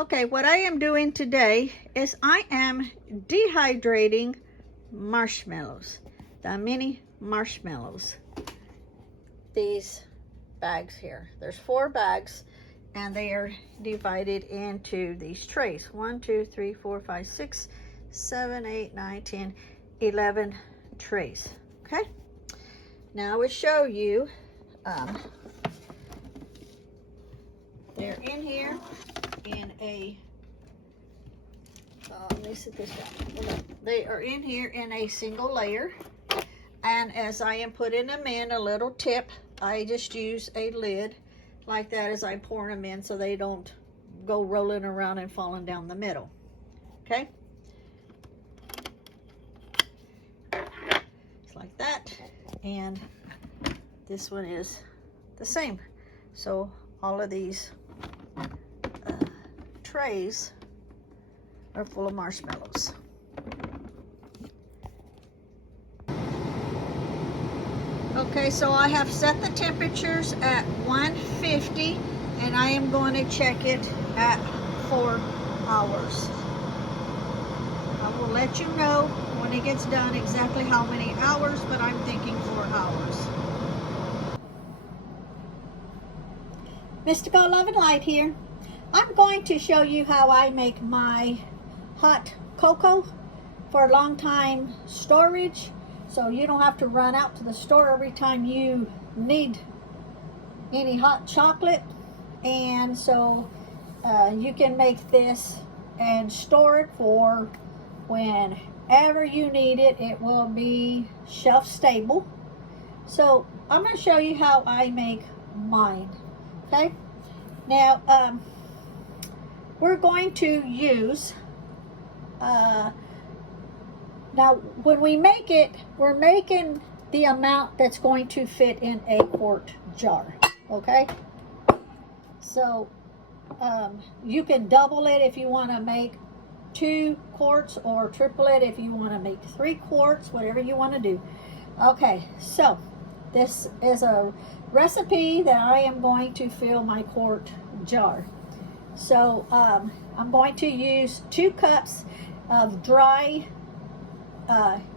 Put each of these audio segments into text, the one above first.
Okay, what I am doing today is I am dehydrating marshmallows, the mini marshmallows. These bags here. There's 4 bags and they are divided into these trays. 1, 2, 3, 4, 5, 6, 7, 8, 9, 10, 11 trays. Okay. Now I will show you. They're in here in a. Let me sit this down. They are in here in a single layer. And as I am putting them in, a little tip, I just use a lid like that as I'm pouring them in so they don't go rolling around and falling down the middle. Okay? It's like that. And this one is the same. So all of these trays are full of marshmallows. Okay, so I have set the temperatures at 150 and I am going to check it at 4 hours. I will let you know when it gets done exactly how many hours, but I'm thinking 4 hours. Mystical Love and Light here. I'm going to show you how I make my hot cocoa for long time storage. So you don't have to run out to the store every time you need any hot chocolate. And so you can make this and store it for whenever you need it. It will be shelf stable. So I'm going to show you how I make mine. Okay. Now we're going to use now, when we make it, we're making the amount that's going to fit in a quart jar, okay? So, you can double it if you want to make 2 quarts or triple it if you want to make 3 quarts, whatever you want to do. Okay, so this is a recipe that I am going to fill my quart jar. So, I'm going to use 2 cups of dry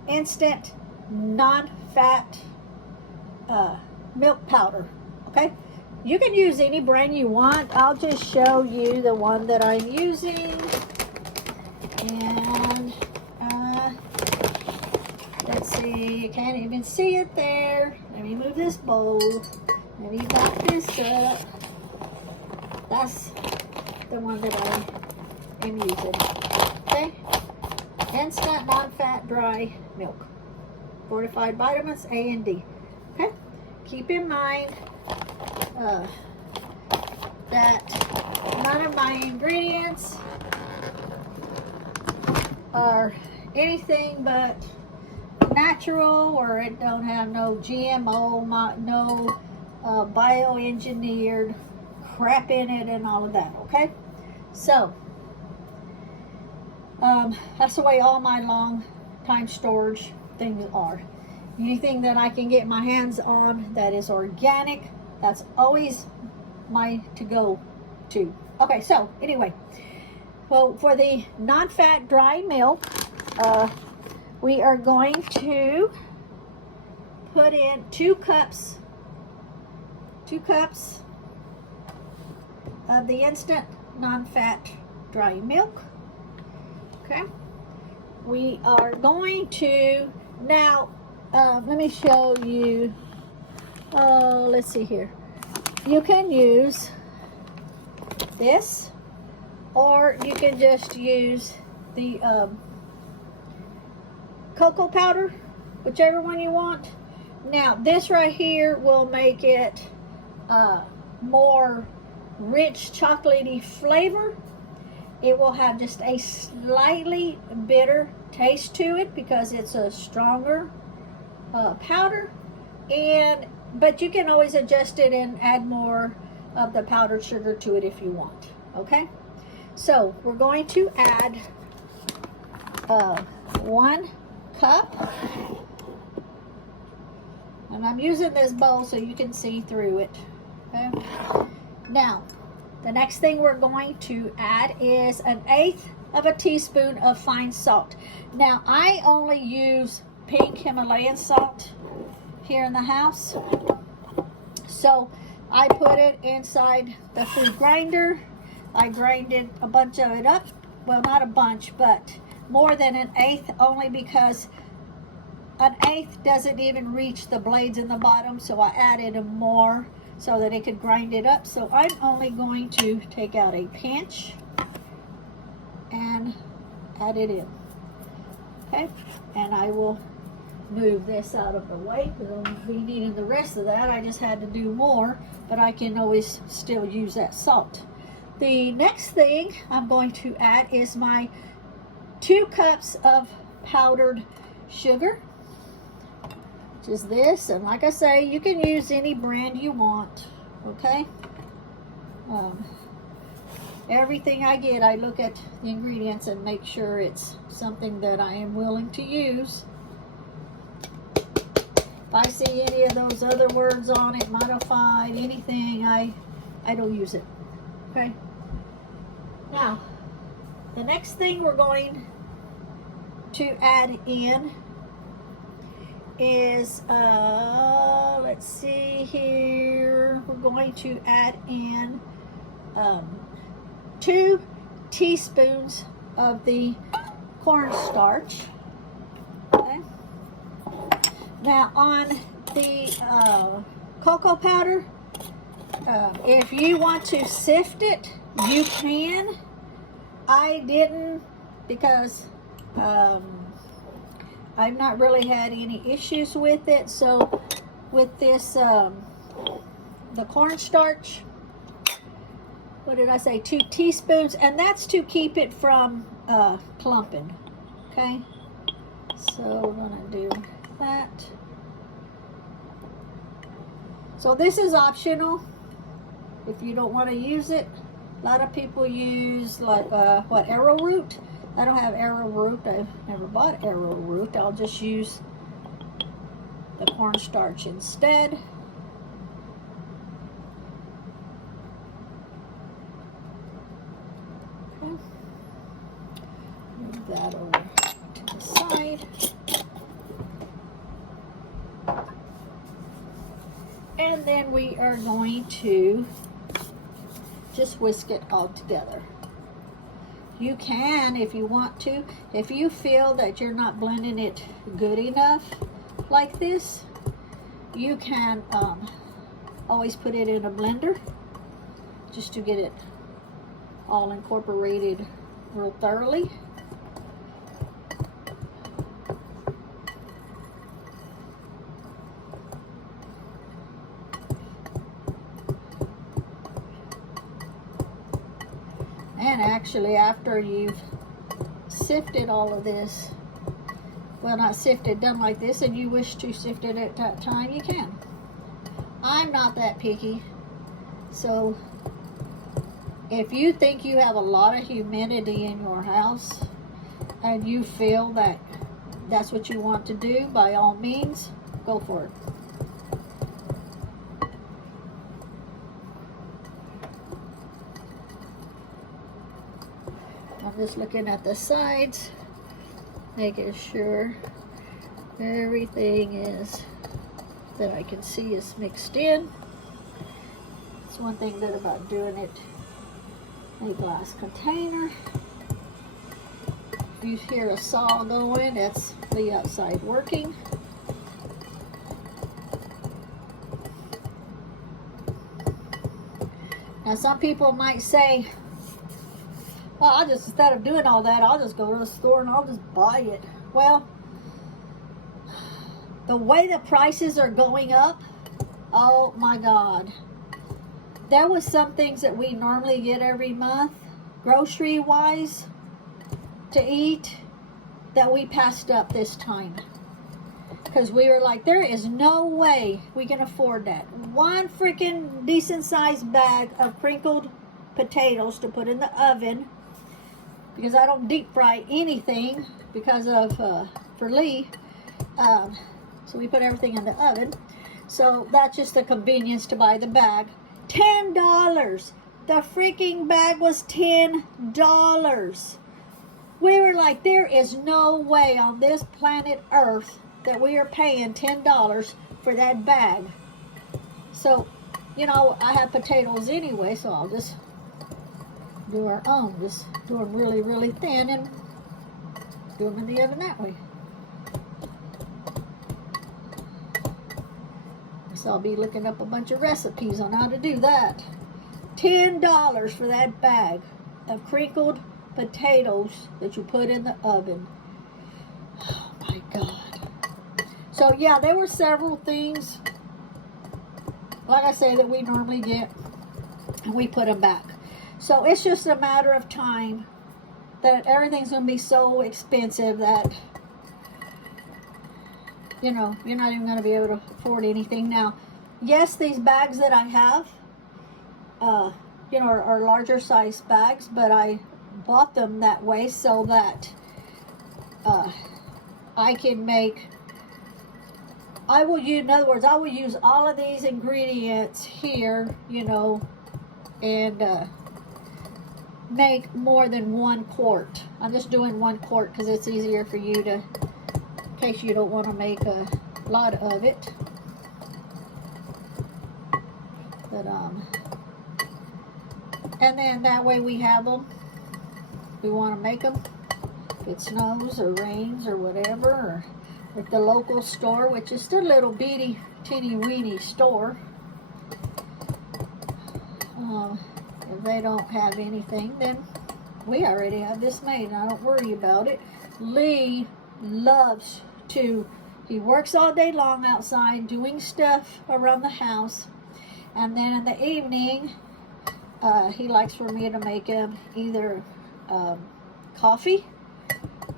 instant non-fat milk powder. Okay, you can use any brand you want. I'll just show you the one that I'm using. And let's see, you can't even see it there. Let me move this bowl. Let me back this up. That's the one that I am using. Okay, instant non-fat dry milk, fortified vitamins A and D. Okay, keep in mind that none of my ingredients are anything but natural, or it don't have no GMO, no bioengineered crap in it and all of that. Okay, so that's the way all my long time storage things are. Anything that I can get my hands on that is organic, that's always my to-go to. Okay, so anyway, well, for the non-fat dry milk, we are going to put in 2 cups of the instant non-fat dry milk. Okay, we are going to now let me show you. Let's see here. You can use this, or you can just use the cocoa powder, whichever one you want. Now this right here will make it more rich chocolatey flavor. It will have just a slightly bitter taste to it because it's a stronger powder, but you can always adjust it and add more of the powdered sugar to it if you want. Okay, so we're going to add 1 cup, and I'm using this bowl so you can see through it. Okay, now The next thing we're going to add is 1/8 of a teaspoon of fine salt. Now, I only use pink Himalayan salt here in the house. So I put it inside the food grinder. I grinded a bunch of it up. Well, not a bunch, but more than 1/8, only because 1/8 doesn't even reach the blades in the bottom, so I added more so that it could grind it up. So I'm only going to take out a pinch and add it in. Okay, and I will move this out of the way because I'll be needing the rest of that. I just had to do more, but I can always still use that salt. The next thing I'm going to add is my 2 cups of powdered sugar, which is this. And like I say, you can use any brand you want, okay? Everything I get, I look at the ingredients and make sure it's something that I am willing to use. If I see any of those other words on it, modified, anything, I don't use it, okay? Now, the next thing we're going to add in is, let's see here, we're going to add in 2 teaspoons of the cornstarch. Okay. Now on the cocoa powder, if you want to sift it, you can. I didn't because I've not really had any issues with it. So with this, the cornstarch, what did I say, 2 teaspoons, and that's to keep it from clumping, okay? So we're gonna do that. So this is optional if you don't want to use it. A lot of people use like what, arrowroot. I don't have arrowroot. I've never bought arrowroot. I'll just use the cornstarch instead. Okay. Move that over to the side. And then we are going to just whisk it all together. You can, if you want to, if you feel that you're not blending it good enough like this, you can always put it in a blender just to get it all incorporated real thoroughly. And actually, after you've sifted all of this, well, not sifted, done like this, and you wish to sift it at that time, you can. I'm not that picky. So if you think you have a lot of humidity in your house and you feel that that's what you want to do, by all means, go for it. I'm just looking at the sides, making sure everything is that I can see is mixed in. It's one thing good about doing it in a glass container. If you hear a saw going, that's the outside working. Now some people might say, well, I'll just, instead of doing all that, I'll just go to the store and I'll just buy it. Well, the way the prices are going up, oh my God. There was some things that we normally get every month, grocery-wise, to eat, that we passed up this time. Because we were like, there is no way we can afford that. One freaking decent-sized bag of crinkled potatoes to put in the oven, because I don't deep fry anything because of for Lee, so we put everything in the oven. So that's just the convenience to buy the bag. $10, The freaking bag was $10. We were like, there is no way on this planet Earth that we are paying $10 for that bag. So, you know, I have potatoes anyway, so I'll just do our own. Just do them really, really thin and do them in the oven that way. So I'll be looking up a bunch of recipes on how to do that. $10 for that bag of crinkled potatoes that you put in the oven. Oh my God. So yeah, there were several things, like I say, that we normally get, and we put them back. So it's just a matter of time that everything's going to be so expensive that, you know, you're not even going to be able to afford anything. Now, yes, these bags that I have, you know, are larger size bags, but I bought them that way so that I can make, I will use, in other words, I will use all of these ingredients here, you know, and make more than 1 quart. I'm just doing 1 quart because it's easier for you to, in case you don't want to make a lot of it. But and then that way we have them. We want to make them. If it snows or rains or whatever, or at the local store, which is still a little bitty, teeny weeny store. If they don't have anything, then we already have this made, and I don't worry about it. Lee loves to, he works all day long outside doing stuff around the house, and then in the evening, he likes for me to make him either coffee,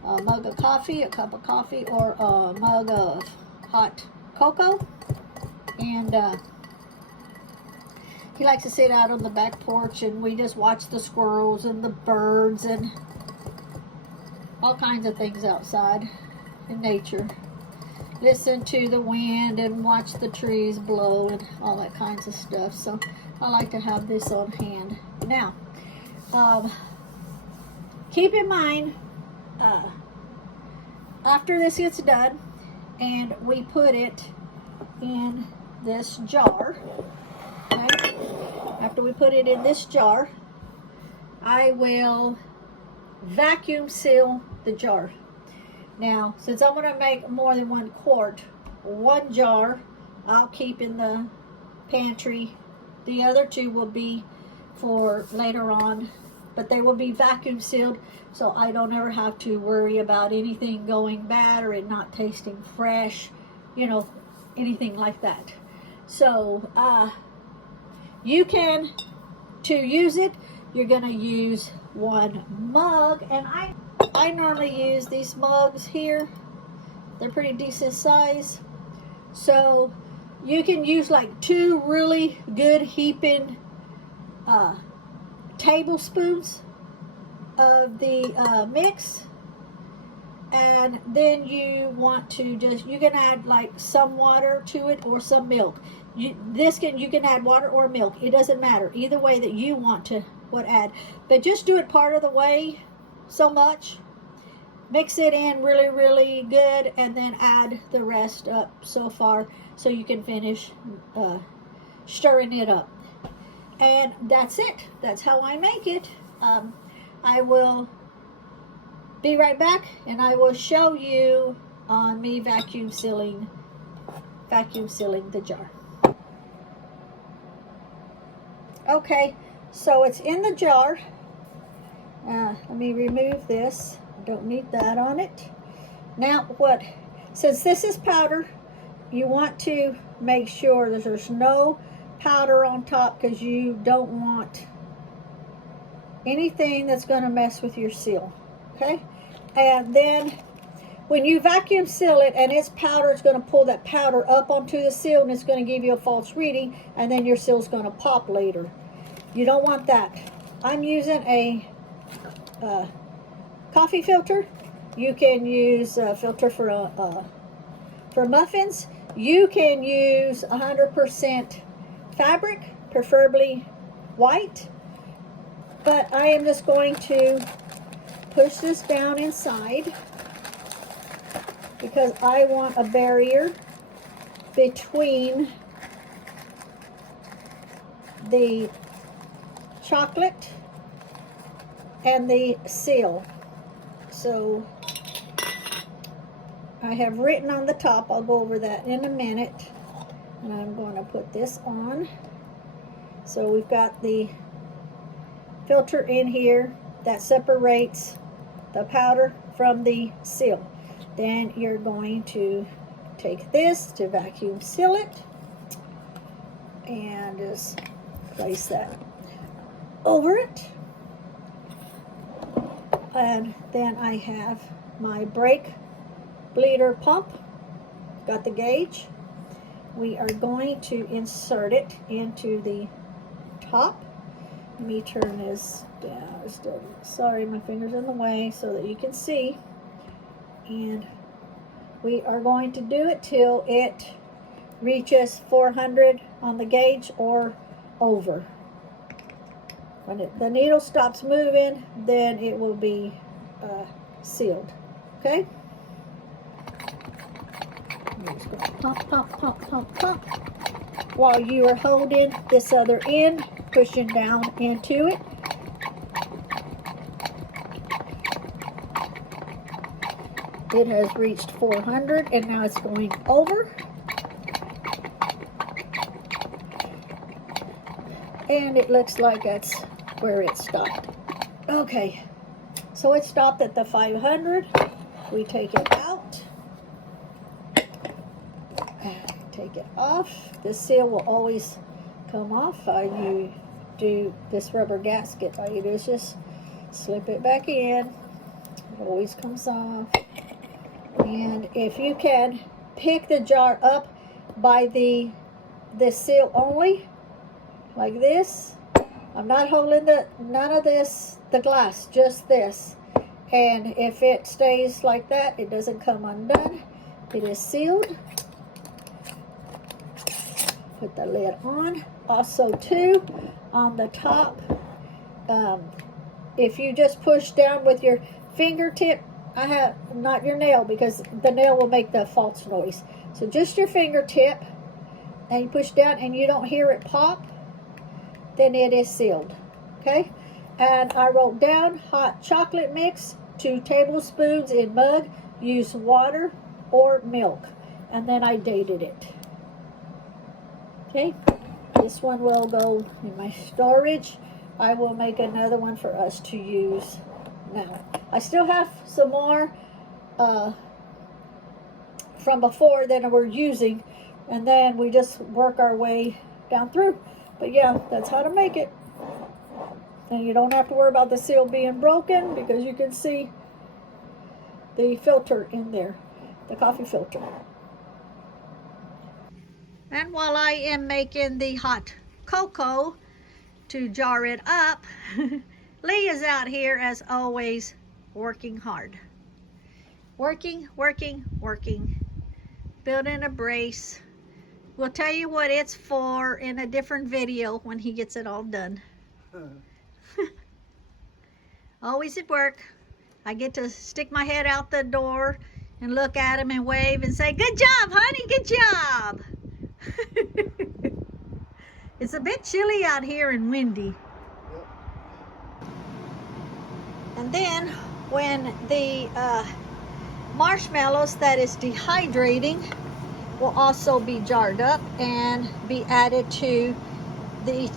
a mug of coffee, a cup of coffee, or a mug of hot cocoa. And he likes to sit out on the back porch, and we just watch the squirrels and the birds and all kinds of things outside in nature. Listen to the wind and watch the trees blow and all that kinds of stuff. So I like to have this on hand. Now, keep in mind, after this gets done and we put it in this jar, okay? After we put it in this jar, I will vacuum seal the jar. Now, since I'm going to make more than 1 quart, 1 jar I'll keep in the pantry. The other 2 will be for later on, but they will be vacuum sealed, so I don't ever have to worry about anything going bad or it not tasting fresh, you know, anything like that. So, you can, to use it, you're going to use 1 mug, and I normally use these mugs here. They're pretty decent size. So you can use like 2 really good heaping tablespoons of the mix. And then you want to just, you can add like some water to it or some milk. You can add water or milk. It doesn't matter. Either way that you want to add. But just do it part of the way so much. Mix it in really, really good, and then add the rest up so far so you can finish stirring it up. And that's it. That's how I make it. I will be right back, and I will show you on me vacuum sealing the jar. Okay, so it's in the jar. Let me remove this. Don't need that on it. Now since this is powder, you want to make sure that there's no powder on top, because you don't want anything that's going to mess with your seal. Okay, and then when you vacuum seal it and it's powder, it's going to pull that powder up onto the seal, and it's going to give you a false reading, and then your seal's going to pop later. You don't want that. I'm using a coffee filter. You can use a filter for muffins. You can use 100% fabric, preferably white, But I am just going to push this down inside because I want a barrier between the chocolate and the seal. So I have written on the top, I'll go over that in a minute, and I'm going to put this on. So we've got the filter in here that separates the powder from the seal. Then you're going to take this to vacuum seal it and just place that over it. And then I have my brake bleeder pump, got the gauge. We are going to insert it into the top. Let me turn this down. Sorry, my finger's in the way so that you can see. And we are going to do it till it reaches 400 on the gauge or over. When the needle stops moving, then it will be sealed. Okay? I'm just going to pump, pump, pump, pump, pump while you are holding this other end, pushing down into it. It has reached 400 and now it's going over. And it looks like that's where it stopped. Okay, so it stopped at the 500. We take it out. Take it off. This seal will always come off. You do this rubber gasket. All you do is just slip it back in. It always comes off. And if you can pick the jar up by the seal only, like this. I'm not holding none of this, the glass, just this. And if it stays like that, it doesn't come undone. It is sealed. Put the lid on. Also too, on the top, if you just push down with your fingertip, not your nail, because the nail will make the false noise. So just your fingertip, and you push down and you don't hear it pop, then it is sealed. Okay? And I wrote down hot chocolate mix, 2 tablespoons in mug, use water or milk. And then I dated it. Okay? This one will go in my storage. I will make another one for us to use now. I still have some more from before that we're using, and then we just work our way down through. But yeah, that's how to make it. And you don't have to worry about the seal being broken because you can see the filter in there, the coffee filter. And while I am making the hot cocoa to jar it up, Lee is out here as always working hard. Working, working, working. Building a brace. We'll tell you what it's for in a different video when he gets it all done. Always at work. I get to stick my head out the door and look at him and wave and say, "Good job, honey, good job." It's a bit chilly out here and windy. And then when the marshmallows that is dehydrating will also be jarred up and be added to the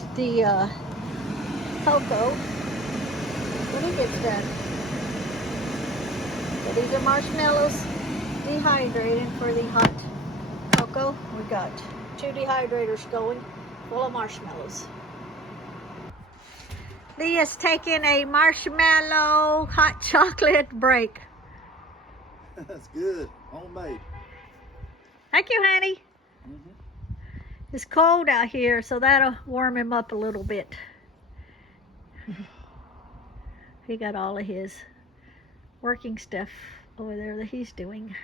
cocoa when it gets done. So these are marshmallows dehydrating for the hot cocoa. We got 2 dehydrators going full of marshmallows. Lee is taking a marshmallow hot chocolate break. That's good. Homemade. Thank you, honey. It's cold out here, so that'll warm him up a little bit. He got all of his working stuff over there that he's doing.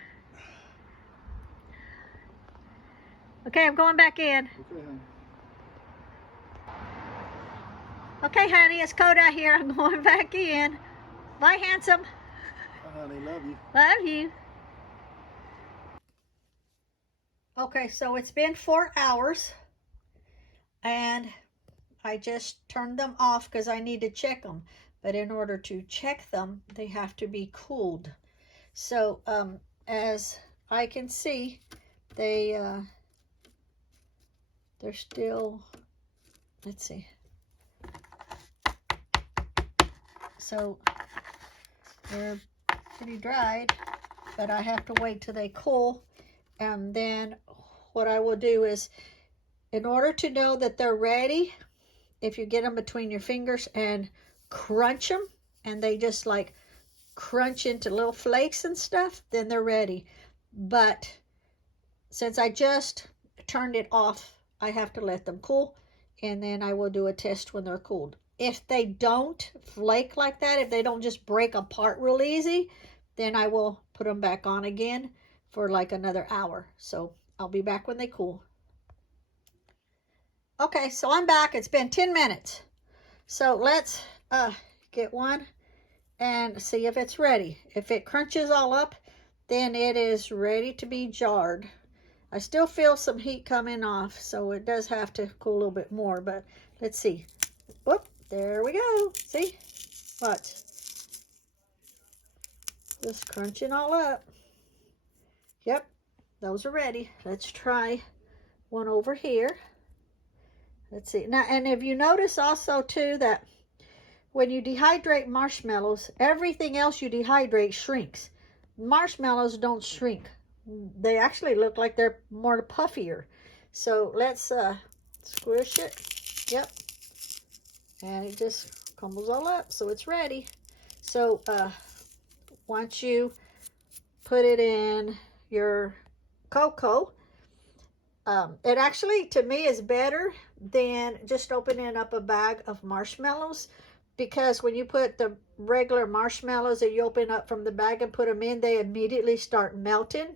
Okay, I'm going back in. Okay. Okay, honey, it's cold out here. I'm going back in. Bye, handsome. Bye, honey. Love you. Love you. Okay, so it's been 4 hours. And I just turned them off because I need to check them. But in order to check them, they have to be cooled. So, as I can see, they're still, let's see. So, they're pretty dried, but I have to wait till they cool. And then what I will do is, in order to know that they're ready, if you get them between your fingers and crunch them, and they just like crunch into little flakes and stuff, then they're ready. But since I just turned it off, I have to let them cool, and then I will do a test when they're cooled. If they don't flake like that, if they don't just break apart real easy, then I will put them back on again for like another hour. So I'll be back when they cool. Okay, so I'm back. It's been 10 minutes. So let's get one and see if it's ready. If it crunches all up, then it is ready to be jarred. I still feel some heat coming off, so it does have to cool a little bit more, but let's see. Whoop, there we go. See? Watch. Just crunching all up. Yep, those are ready. Let's try one over here. Let's see. Now, and if you notice also too that when you dehydrate marshmallows, everything else you dehydrate shrinks. Marshmallows don't shrink. They actually look like they're more puffier. So let's squish it. Yep. And it just crumbles all up, so it's ready. So once you put it in your cocoa, it actually, to me, is better than just opening up a bag of marshmallows, because when you put the regular marshmallows that you open up from the bag and put them in, they immediately start melting.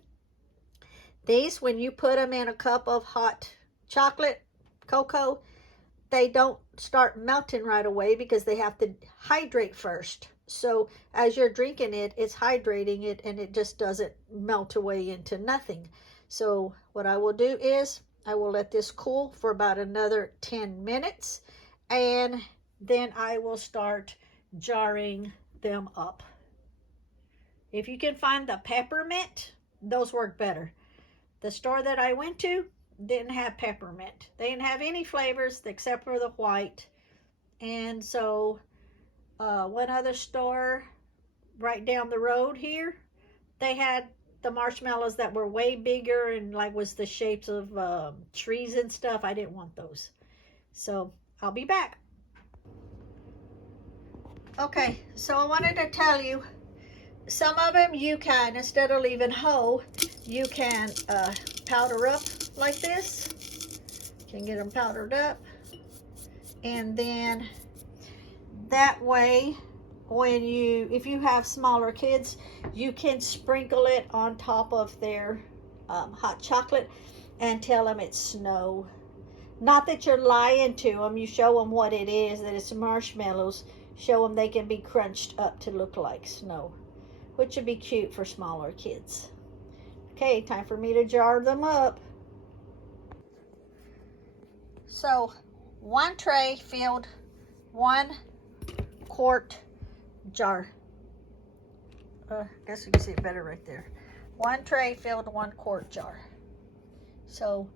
These, when you put them in a cup of hot chocolate cocoa, they don't start melting right away because they have to hydrate first. So as you're drinking it, it's hydrating it, and it just doesn't melt away into nothing. So what I will do is I will let this cool for about another 10 minutes, and then I will start jarring them up. If you can find the peppermint, those work better. The store that I went to didn't have peppermint. They didn't have any flavors except for the white. And so one other store right down the road here, they had the marshmallows that were way bigger and like was the shapes of trees and stuff. I didn't want those. So I'll be back. Okay, so I wanted to tell you, some of them you can, instead of leaving whole, you can powder up like this. You can get them powdered up, and then that way, when if you have smaller kids, you can sprinkle it on top of their hot chocolate and tell them it's snow. Not that you're lying to them. You show them what it is, that it's marshmallows. Show them they can be crunched up to look like snow, which would be cute for smaller kids. Okay, time for me to jar them up. So, one tray filled 1 quart jar. I guess you can see it better right there. 1 tray filled 1 quart jar. So,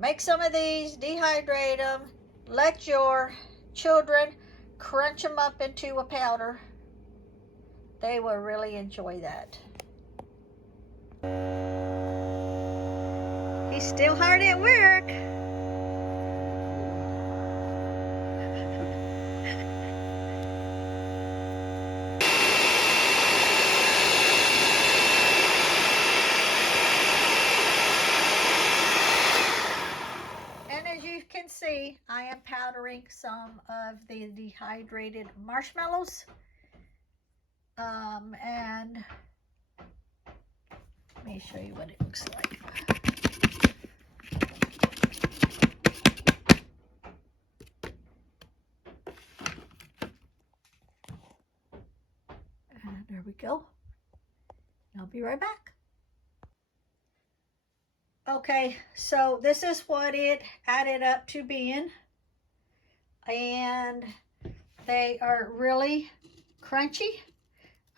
make some of these, dehydrate them, let your children crunch them up into a powder. They will really enjoy that. He's still hard at work. And as you can see, I am powdering some of the dehydrated marshmallows. And let me show you what it looks like. be right back. Okay, so this is what it added up to being. And they are really crunchy.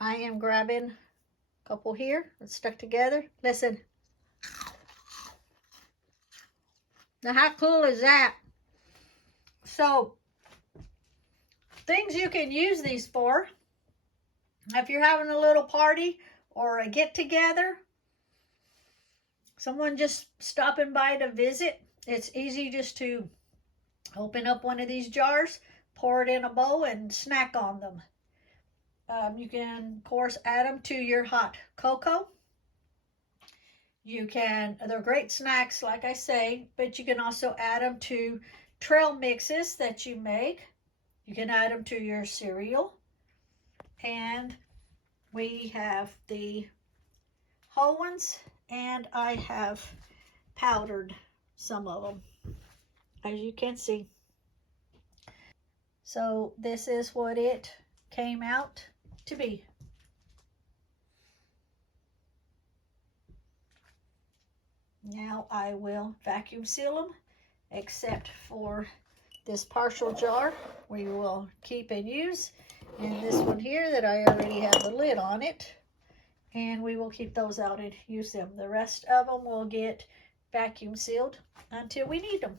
I am grabbing a couple here that's stuck together. Listen. Now, how cool is that? So, things you can use these for. If you're having a little party or a get-together, someone just stopping by to visit, it's easy just to open up one of these jars, pour it in a bowl, and snack on them. You can, of course, add them to your hot cocoa. You can, they're great snacks, like I say, but you can also add them to trail mixes that you make. You can add them to your cereal. And we have the whole ones, and I have powdered some of them, as you can see. So this is what it came out to be. Now I will vacuum seal them, except for this partial jar we will keep and use, and this one here that I already have the lid on it, and we will keep those out and use them. The rest of them will get vacuum sealed until we need them.